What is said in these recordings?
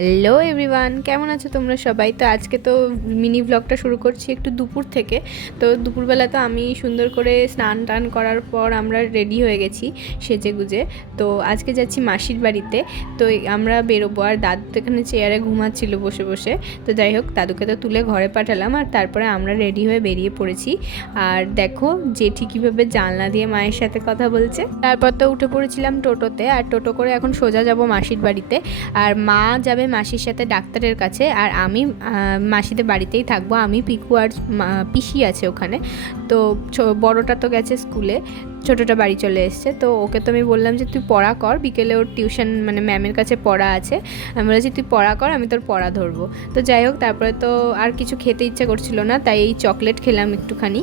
Hello everyone, কেমন আছো তোমরা সবাই? তো আজকে তো মিনি ব্লগটা শুরু করছি একটু দুপুর থেকে। তো দুপুরবেলা তো আমি সুন্দর করে স্নান টান করার পর আমরা রেডি হয়ে গেছি সেজে গুজে। তো আজকে যাচ্ছি মাসির বাড়িতে। তো আমরা বেরোবো, আর দাদু তো এখানে চেয়ারে ঘুমাচ্ছিল বসে বসে। তো যাই হোক, দাদুকে তো তুলে ঘরে পাঠালাম, আর তারপরে আমরা রেডি হয়ে বেরিয়ে পড়েছি। আর দেখো জেঠি কীভাবে জানলা দিয়ে মায়ের সাথে কথা বলছে। তারপর তো উঠে পড়েছিলাম টোটোতে, আর টোটো করে এখন সোজা যাব মাসির বাড়িতে। আর মা যাবে মাসির সাথে ডাক্তারের কাছে, আর আমি মাসিদের বাড়িতেই থাকবো। আমি পিকু আর পিসি আছে ওখানে। তো বড়টা তো গেছে স্কুলে, ছোটোটা বাড়ি চলে এসছে। তো ওকে তো আমি বললাম যে তুই পড়া কর, বিকেলে ওর টিউশন মানে ম্যামের কাছে পড়া আছে। আমি বলেছি তুই পড়া কর, আমি তোর পড়া ধরবো। তো যাই হোক, তারপরে তো আর কিছু খেতে ইচ্ছা করছিল না, তাই এই চকলেট খেলাম একটুখানি।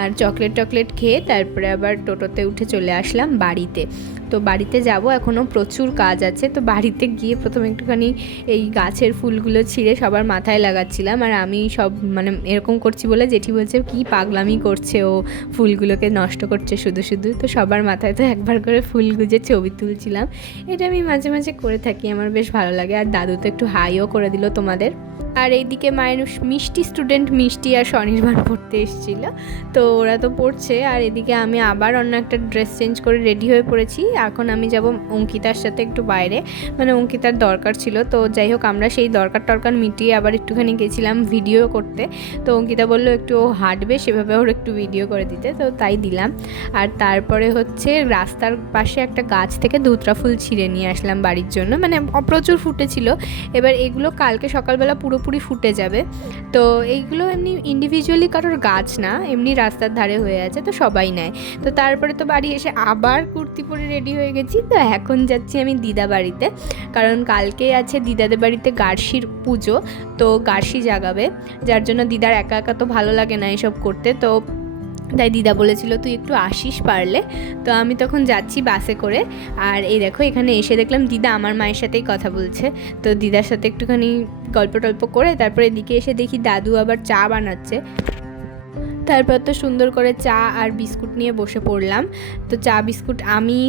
আর চকলেট খেয়ে তারপরে আবার টোটোতে উঠে চলে আসলাম বাড়িতে। তো বাড়িতে যাব, এখনও প্রচুর কাজ আছে। তো বাড়িতে গিয়ে প্রথমে একটুখানি এই গাছের ফুলগুলো ছিঁড়ে সবার মাথায় লাগাচ্ছিলাম। আর আমি সব মানে এরকম করছি বলে জেঠি বলছে কি পাগলামি করছে, ও ফুলগুলোকে নষ্ট করছে শুধু শুধু। তো সবার মাথায় তো একবার করে ফুল গুজে ছবি তুলছিলাম। এটা আমি মাঝে মাঝে করে থাকি, আমার বেশ ভালো লাগে। আর দাদু তো একটু হাইও করে দিল তোমাদের। আর এইদিকে মায়ের মিষ্টি স্টুডেন্ট মিষ্টি আর স্বনির্বাণ পড়তে এসেছিল, তো ওরা তো পড়ছে। আর এদিকে আমি আবার অন্য একটা ড্রেস চেঞ্জ করে রেডি হয়ে পড়েছি। এখন আমি যাব অঙ্কিতার সাথে একটু বাইরে, মানে অঙ্কিতার দরকার ছিল। তো যাই হোক, আমরা সেই দরকার মিটিয়ে আবার একটুখানি গেছিলাম ভিডিও করতে। তো অঙ্কিতা বললো একটু ও হাঁটবে, সেভাবে ওর একটু ভিডিও করে দিতে, তো তাই দিলাম। আর তারপরে হচ্ছে রাস্তার পাশে একটা গাছ থেকে ধুতরা ফুল ছিঁড়ে নিয়ে আসলাম বাড়ির জন্য, মানে প্রচুর ফুটেছিল। এবার এগুলো কালকে সকালবেলা পুরোপুরি ফুটে যাবে। তো এইগুলো এমনি ইন্ডিভিজুয়ালি কারোর গাছ না, এমনি রাস্তার ধারে হয়ে আছে, তো সবাই নেয়। তো তারপরে তো বাড়ি এসে আবার কুর্তি পরে রেডি হয়ে গেছি। তো এখন যাচ্ছি আমি দিদা বাড়িতে, কারণ কালকে আছে দিদাদের বাড়িতে গার্সির পুজো। তো গার্সি জাগাবে, যার জন্য দিদার একা একা তো ভালো লাগে না এসব করতে। তো তাই দিদা বলেছিল তুই একটু আসিস পারলে। তো আমি তখন যাচ্ছি বাসে করে। আর এই দেখো, এখানে এসে দেখলাম দিদা আমার মায়ের সাথেই কথা বলছে। তো দিদার সাথে একটুখানি গল্প টল্প করে তারপরে এদিকে এসে দেখি দাদু আবার চা বানাচ্ছে। তারপর তো সুন্দর করে চা আর বিস্কুট নিয়ে বসে পড়লাম। তো চা বিস্কুট আমি,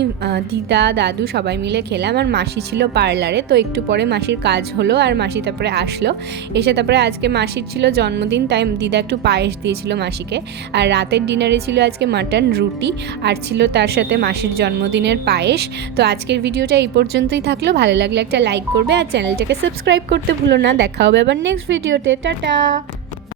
দিদা, দাদু সবাই মিলে খেলাম। আর মাসি ছিল পার্লারে, তো একটু পরে মাসির কাজ হলো আর মাসি তারপরে আসলো। এসে তারপরে আজকে মাসির ছিল জন্মদিন, তাই দিদা একটু পায়েস দিয়েছিল মাসিকে। আর রাতের ডিনারে ছিল আজকে মাটন, রুটি, আর ছিল তার সাথে মাসির জন্মদিনের পায়েস। তো আজকের ভিডিওটা এই পর্যন্তই থাকলো। ভালো লাগলে একটা লাইক করবে আর চ্যানেলটাকে সাবস্ক্রাইব করতে ভুলো না। দেখা হবে আবার নেক্সট ভিডিওতে। টাটা।